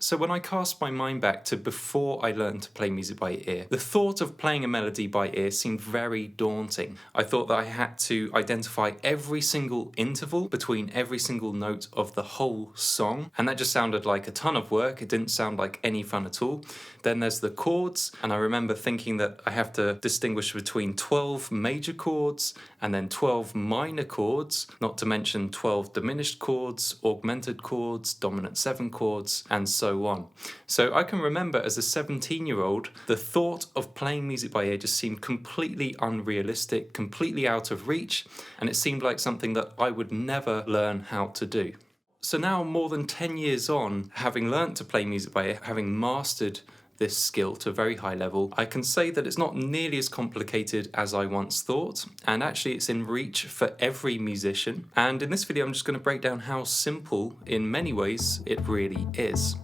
So when I cast my mind back to before I learned to play music by ear, the thought of playing a melody by ear seemed very daunting. I thought that I had to identify every single interval between every single note of the whole song, and that just sounded like a ton of work. It didn't sound like any fun at all. Then there's the chords, and I remember thinking that I have to distinguish between 12 major chords and then 12 minor chords, not to mention 12 diminished chords, augmented chords, dominant 7 chords, and so on. So I can remember as a 17-year-old, the thought of playing music by ear just seemed completely unrealistic, completely out of reach, and it seemed like something that I would never learn how to do. So now, more than 10 years on, having learnt to play music by ear, having mastered this skill to a very high level, I can say that it's not nearly as complicated as I once thought, and actually it's in reach for every musician. And in this video I'm just going to break down how simple, in many ways, it really is.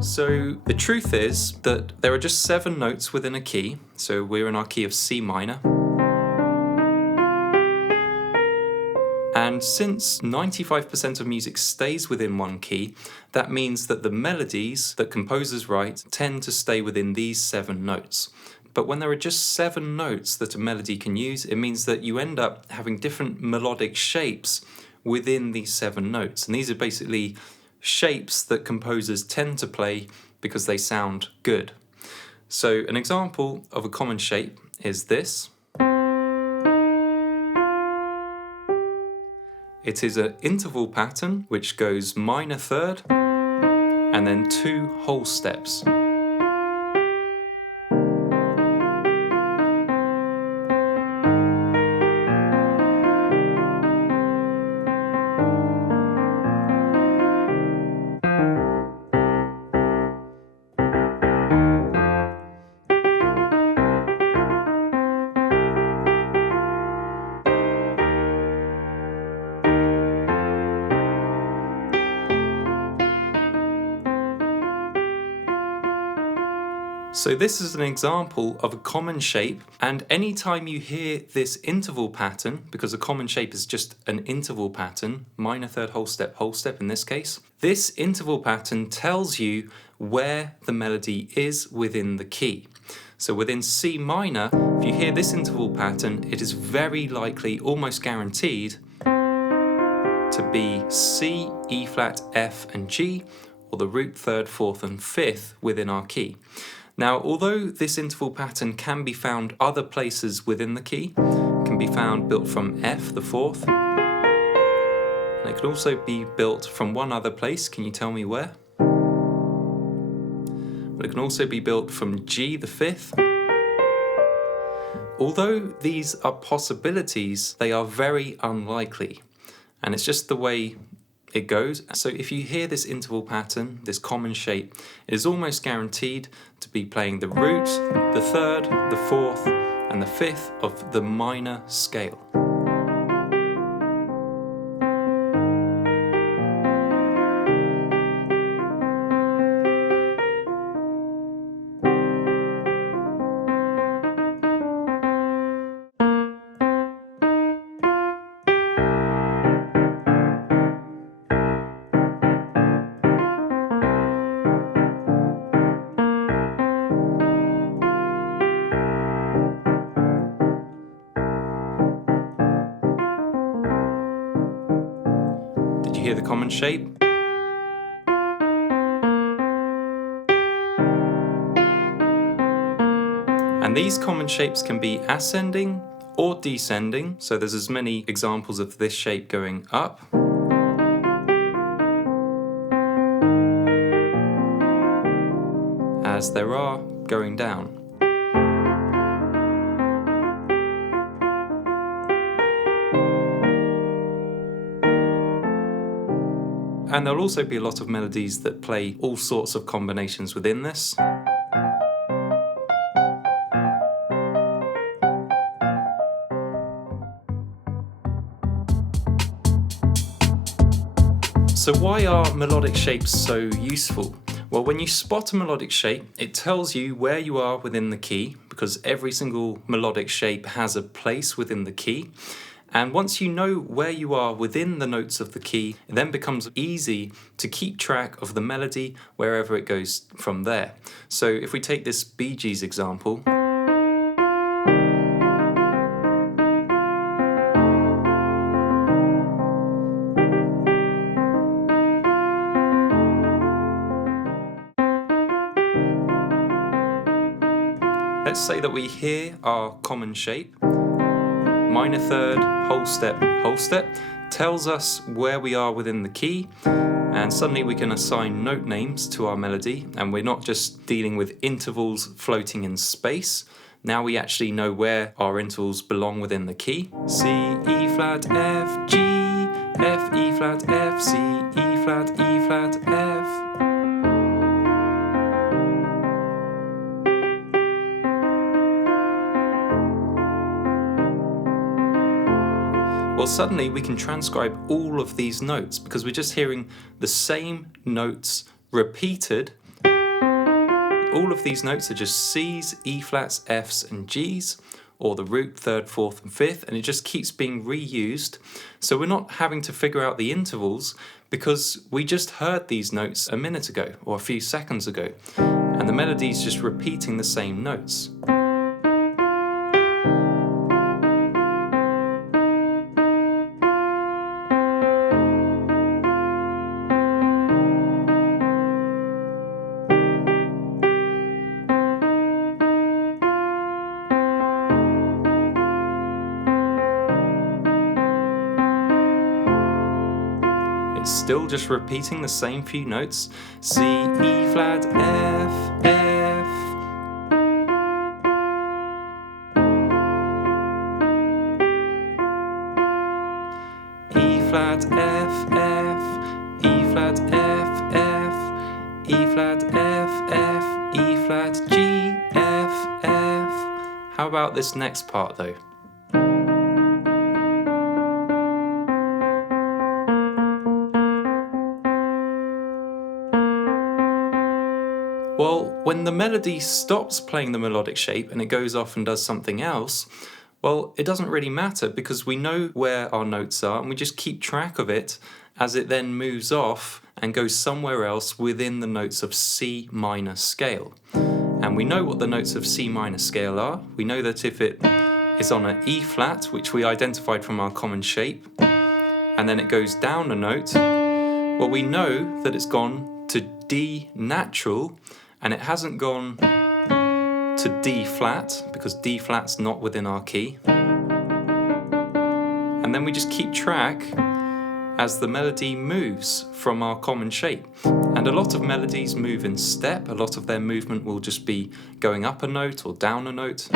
So the truth is that there are just 7 notes within a key, so we're in our key of C minor. And since 95% of music stays within one key, that means that the melodies that composers write tend to stay within these 7 notes. But when there are just 7 notes that a melody can use, it means that you end up having different melodic shapes within these 7 notes. And these are basically shapes that composers tend to play because they sound good. So an example of a common shape is this. It is an interval pattern which goes minor third and then 2 whole steps. So this is an example of a common shape, and anytime you hear this interval pattern, because a common shape is just an interval pattern, minor third whole step in this case, this interval pattern tells you where the melody is within the key. So within C minor, if you hear this interval pattern, it is very likely, almost guaranteed, to be C, E flat, F and G, or the root 3rd, 4th and 5th within our key. Now, although this interval pattern can be found other places within the key, it can be found built from F, the 4th, and it can also be built from one other place. Can you tell me where? But it can also be built from G, the 5th. Although these are possibilities, they are very unlikely, and it's just the way it goes. So if you hear this interval pattern, this common shape, it is almost guaranteed to be playing the root, the 3rd, the 4th, and the 5th of the minor scale. Hear the common shape? And these common shapes can be ascending or descending, so there's as many examples of this shape going up as there are going down. And there'll also be a lot of melodies that play all sorts of combinations within this. So why are melodic shapes so useful? Well, when you spot a melodic shape, it tells you where you are within the key, because every single melodic shape has a place within the key. And once you know where you are within the notes of the key, it then becomes easy to keep track of the melody wherever it goes from there. So if we take this Bee Gees example, let's say that we hear our common shape, minor third, whole step, tells us where we are within the key, and suddenly we can assign note names to our melody, and we're not just dealing with intervals floating in space. Now we actually know where our intervals belong within the key. C, E flat, F, G, F, E flat, F, C, E flat, F. Well, suddenly we can transcribe all of these notes because we're just hearing the same notes repeated. All of these notes are just C's, E flats, F's and G's, or the root, third, fourth and fifth, and it just keeps being reused. So we're not having to figure out the intervals because we just heard these notes a minute ago or a few seconds ago, and the melody is just repeating the same notes. It's still just repeating the same few notes. C, E flat, F, F. E flat, F, F. E flat, F, F. E flat, F, F. E flat, G, F, F. How about this next part though? Well, when the melody stops playing the melodic shape and it goes off and does something else, well, it doesn't really matter because we know where our notes are and we just keep track of it as it then moves off and goes somewhere else within the notes of C minor scale. And we know what the notes of C minor scale are. We know that if it is on an E flat, which we identified from our common shape, and then it goes down a note, well, we know that it's gone to D natural, and it hasn't gone to D flat because D flat's not within our key. And then we just keep track as the melody moves from our common shape. And a lot of melodies move in step, a lot of their movement will just be going up a note or down a note.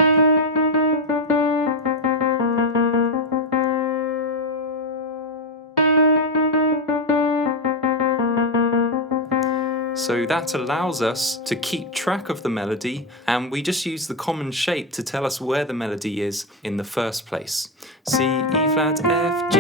So that allows us to keep track of the melody, and we just use the common shape to tell us where the melody is in the first place. C, E flat, F, G.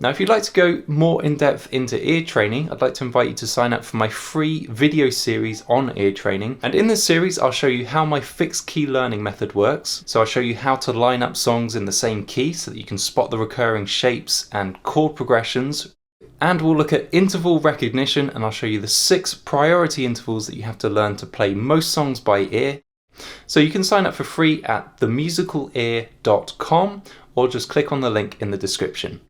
Now, if you'd like to go more in depth into ear training, I'd like to invite you to sign up for my free video series on ear training. And in this series, I'll show you how my fixed key learning method works. So I'll show you how to line up songs in the same key so that you can spot the recurring shapes and chord progressions. And we'll look at interval recognition, and I'll show you the 6 priority intervals that you have to learn to play most songs by ear. So you can sign up for free at themusicalear.com or just click on the link in the description.